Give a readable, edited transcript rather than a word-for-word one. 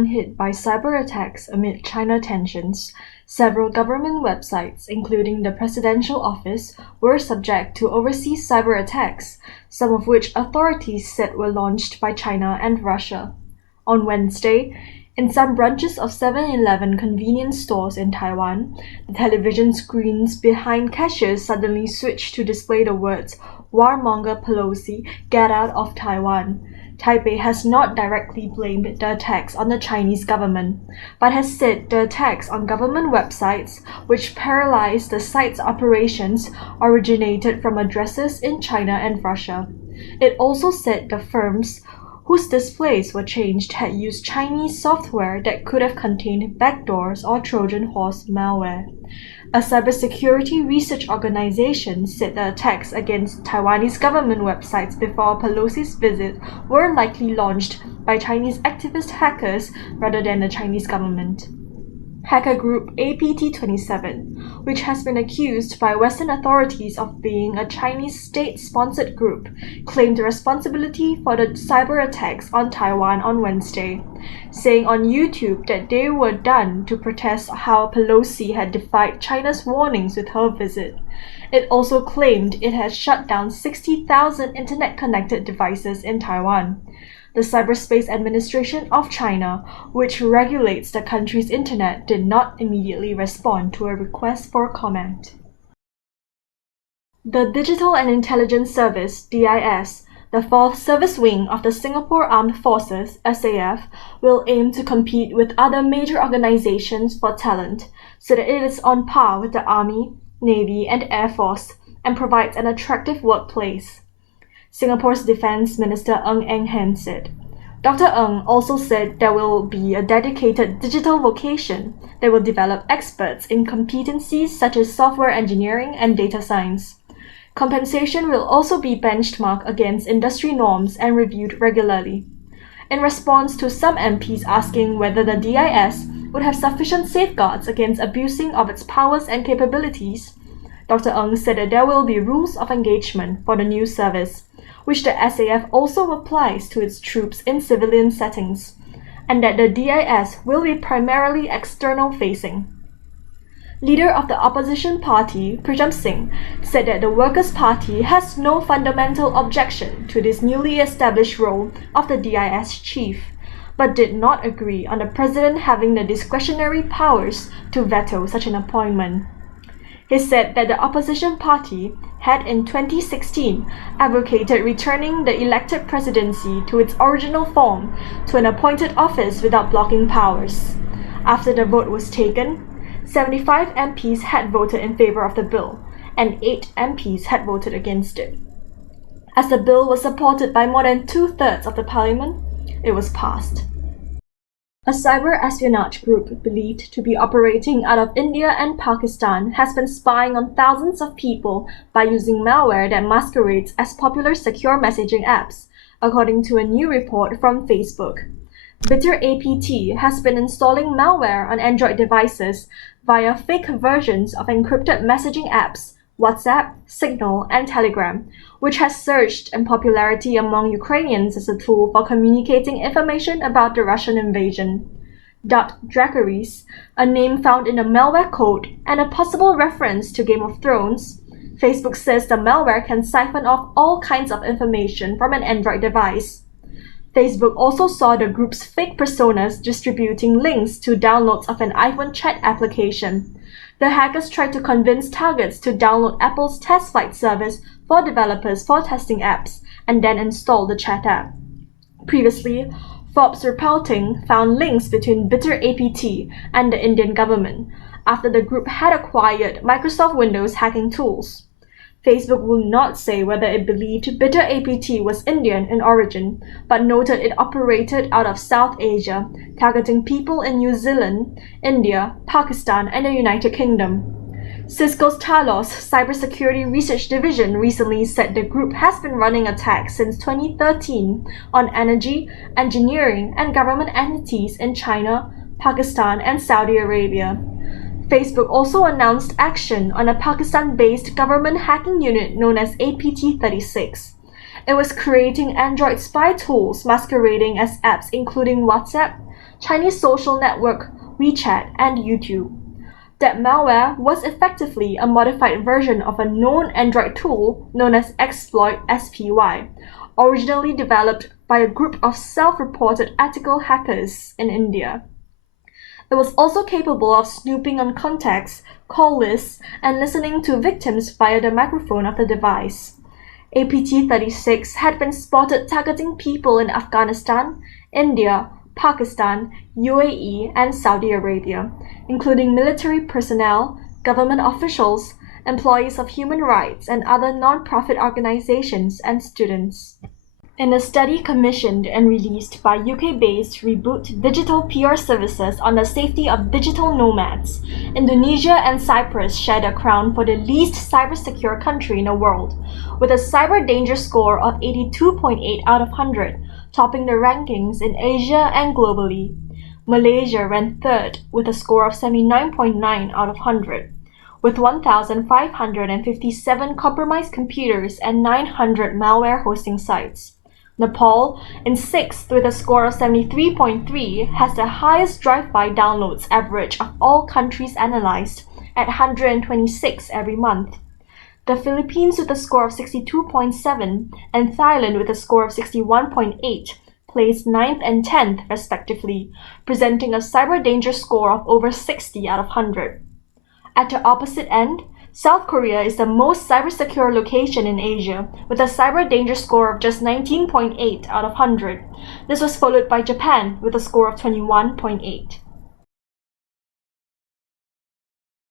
Taiwan hit by cyberattacks amid China tensions, several government websites, including the presidential office, were subject to overseas cyberattacks, some of which authorities said were launched by China and Russia. On Wednesday, in some branches of 7-Eleven convenience stores in Taiwan, the television screens behind cashiers suddenly switched to display the words, "Warmonger Pelosi, get out of Taiwan." Taipei has not directly blamed the attacks on the Chinese government, but has said the attacks on government websites, which paralyzed the site's operations, originated from addresses in China and Russia. It also said the firms whose displays were changed had used Chinese software that could have contained backdoors or Trojan horse malware. A cybersecurity research organization said the attacks against Taiwanese government websites before Pelosi's visit were likely launched by Chinese activist hackers rather than the Chinese government. Hacker group APT27, which has been accused by Western authorities of being a Chinese state-sponsored group, claimed responsibility for the cyber attacks on Taiwan on Wednesday, saying on YouTube that they were done to protest how Pelosi had defied China's warnings with her visit. It also claimed it had shut down 60,000 internet-connected devices in Taiwan. The Cyberspace Administration of China, which regulates the country's internet, did not immediately respond to a request for comment. The Digital and Intelligence Service, DIS, the fourth service wing of the Singapore Armed Forces, SAF, will aim to compete with other major organizations for talent, so that it is on par with the Army, Navy, and Air Force, and provides an attractive workplace. Singapore's Defence Minister Ng Eng Hen said. Dr. Ng also said there will be a dedicated digital vocation that will develop experts in competencies such as software engineering and data science. Compensation will also be benchmarked against industry norms and reviewed regularly. In response to some MPs asking whether the DIS would have sufficient safeguards against abusing of its powers and capabilities, Dr. Ng said that there will be rules of engagement for the new service, which the SAF also applies to its troops in civilian settings, and that the DIS will be primarily external-facing. Leader of the opposition party, Pritam Singh, said that the Workers' Party has no fundamental objection to this newly established role of the DIS chief, but did not agree on the president having the discretionary powers to veto such an appointment. He said that the opposition party had in 2016 advocated returning the elected presidency to its original form, to an appointed office without blocking powers. After the vote was taken, 75 MPs had voted in favor of the bill, and 8 MPs had voted against it. As the bill was supported by more than 2/3 of the parliament, it was passed. A cyber-espionage group believed to be operating out of India and Pakistan has been spying on thousands of people by using malware that masquerades as popular secure messaging apps, according to a new report from Facebook. BitterAPT has been installing malware on Android devices via fake versions of encrypted messaging apps, WhatsApp, Signal, and Telegram, which has surged in popularity among Ukrainians as a tool for communicating information about the Russian invasion. Dracarys, a name found in the malware code and a possible reference to Game of Thrones, Facebook says the malware can siphon off all kinds of information from an Android device. Facebook also saw the group's fake personas distributing links to downloads of an iPhone chat application. The hackers tried to convince targets to download Apple's test flight service for developers for testing apps, and then install the chat app. Previously, Forbes reporting found links between BitterAPT and the Indian government, after the group had acquired Microsoft Windows hacking tools. Facebook will not say whether it believed BitterAPT was Indian in origin, but noted it operated out of South Asia, targeting people in New Zealand, India, Pakistan, and the United Kingdom. Cisco's Talos Cybersecurity Research Division recently said the group has been running attacks since 2013 on energy, engineering, and government entities in China, Pakistan, and Saudi Arabia. Facebook also announced action on a Pakistan-based government hacking unit known as APT36. It was creating Android spy tools masquerading as apps including WhatsApp, Chinese social network WeChat, and YouTube. That malware was effectively a modified version of a known Android tool known as Exploit SPY, originally developed by a group of self-reported ethical hackers in India. It was also capable of snooping on contacts, call lists, and listening to victims via the microphone of the device. APT-36 had been spotted targeting people in Afghanistan, India, Pakistan, UAE, and Saudi Arabia, including military personnel, government officials, employees of human rights and other non-profit organizations, and students. In a study commissioned and released by UK-based Reboot Digital PR Services on the safety of digital nomads, Indonesia and Cyprus share the crown for the least cyber-secure country in the world, with a cyber danger score of 82.8 out of 100, topping the rankings in Asia and globally. Malaysia ranked third with a score of 79.9 out of 100, with 1,557 compromised computers and 900 malware hosting sites. Nepal, in sixth with a score of 73.3, has the highest drive-by downloads average of all countries analyzed, at 126 every month. The Philippines with a score of 62.7 and Thailand with a score of 61.8 placed 9th and 10th respectively, presenting a cyber danger score of over 60 out of 100. At the opposite end, South Korea is the most cyber-secure location in Asia, with a cyber danger score of just 19.8 out of 100. This was followed by Japan with a score of 21.8.